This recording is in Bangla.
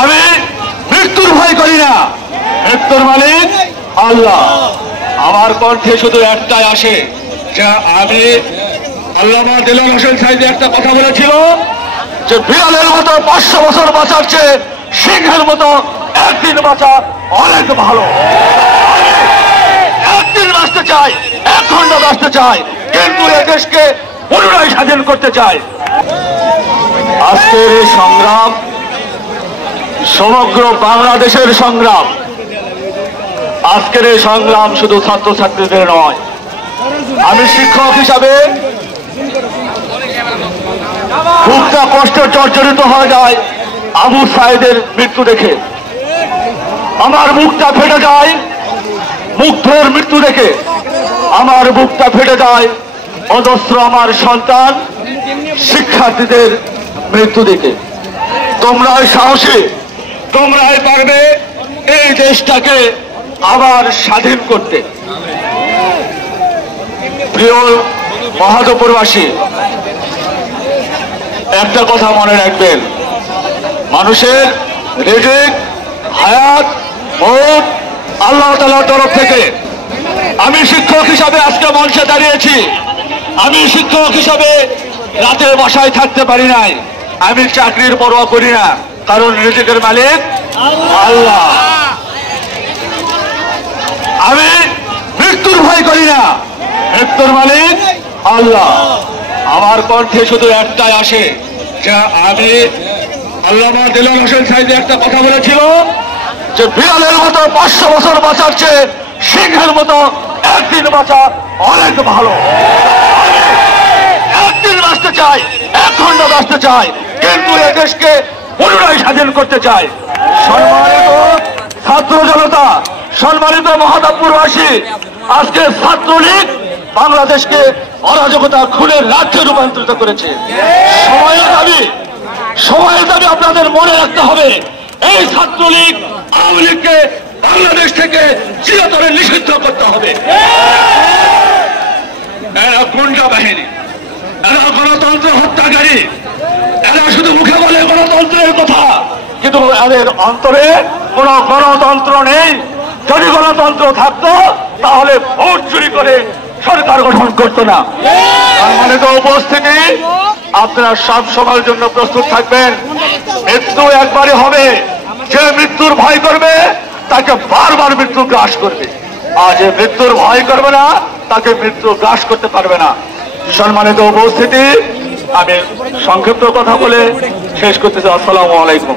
আমি মৃত্যুর ভয় করি না, মৃত্যুর মালিক আল্লাহ। আমার কণ্ঠে শুধু একটাই আসে যে আমি আল্লামা দেলোয়ার হোসেন সাইদি একটা কথা বলেছিল যে বিড়ালের মতো 500 বছর বাঁচার চেয়ে সিংহের মতো একদিন বাঁচা অনেক ভালো। একদিন বাঁচতে চাই, 1 ঘন্টা বাঁচতে চাই, কিন্তু এ দেশকে পুনরায় স্বাধীন করতে চাই। আজকের এই সংগ্রাম সমগ্র বাংলাদেশের সংগ্রাম। আজকের এই সংগ্রাম শুধু ছাত্রছাত্রীদের নয়। আমি শিক্ষক হিসাবে বুকটা কষ্টে জর্জরিত হয়ে যায় আবু সাইদের মৃত্যু দেখে, আমার বুকটা ফেটে যায় মুগ্ধর মৃত্যু দেখে, আমার বুকটা ফেটে যায় অজস্র আমার সন্তান শিক্ষার্থীদের মৃত্যু দেখে। তোমরাই সাহসী, তোমরাই পারবে এই দেশটাকে আবার স্বাধীন করতে। প্রিয় মহাদেবপুরবাসী, একটা কথা মনে রাখবেন, মানুষের রিজিক, হায়াত, মৌত আল্লাহ তাআলার তরফ থেকে। আমি শিক্ষক হিসাবে আজকে মঞ্চে দাঁড়িয়েছি, আমি শিক্ষক হিসাবে রাতের বাসায় থাকতে পারি নাই। আমি চাকরির পরোয়া করি না, কারণ রিজিকের মালিক আল্লাহ। আমি মৃত্যুর ভয় করি না, মৃত্যুর মালিক আল্লাহ। আমার কণ্ঠে শুধু একটাই আসে যে আমি আল্লামা দেলোয়ার হোসেন সাইদি একটা কথা বলেছিল যে বিড়ালের মতো 500 বছর বাঁচার চেয়ে সিংহের মতো একদিন বাঁচা অনেক ভালো। একদিন বাঁচতে চাই, 1 ঘন্টা বাঁচতে চাই, কিন্তু এ দেশকে পুনরায় স্বাধীন করতে চাই। সম্মানিত ছাত্র জনতা, সম্মানিত মহাদেবপুরবাসী, আজকে ছাত্রলীগ বাংলাদেশকে অরাজকতা খুনের রাজ্যে রূপান্তরিত করেছে। সময়ের দাবি আপনাদের মনে রাখতে হবে, এই ছাত্রলীগ আওয়ামী লীগকে বাংলাদেশ থেকে চিরতরে নিষিদ্ধ করতে হবে। এরা গুন্ডা বাহিনী, এরা গণতন্ত্র হত্যাকারী, এরা শুধু মুখে বলে গণতন্ত্রের কথা, কিন্তু এদের অন্তরে কোনো গণতন্ত্র নেই। যদি গণতন্ত্র থাকতো তাহলে ভোট চুরি করে সরকার গঠন করতো না। সম্মানিত উপস্থিতি, আপনারা সব সময়ের জন্য প্রস্তুত থাকবেন। মৃত্যু একবারই হবে, যে মৃত্যুর ভয় করবে তাকে বারবার মৃত্যু গ্রাস করবে, আর যে মৃত্যুর ভয় করবে না তাকে মৃত্যু গ্রাস করতে পারবে না। সম্মানিত উপস্থিতি, আমি সংক্ষিপ্ত কথা বলে শেষ করতেছি। আসসালামু আলাইকুম।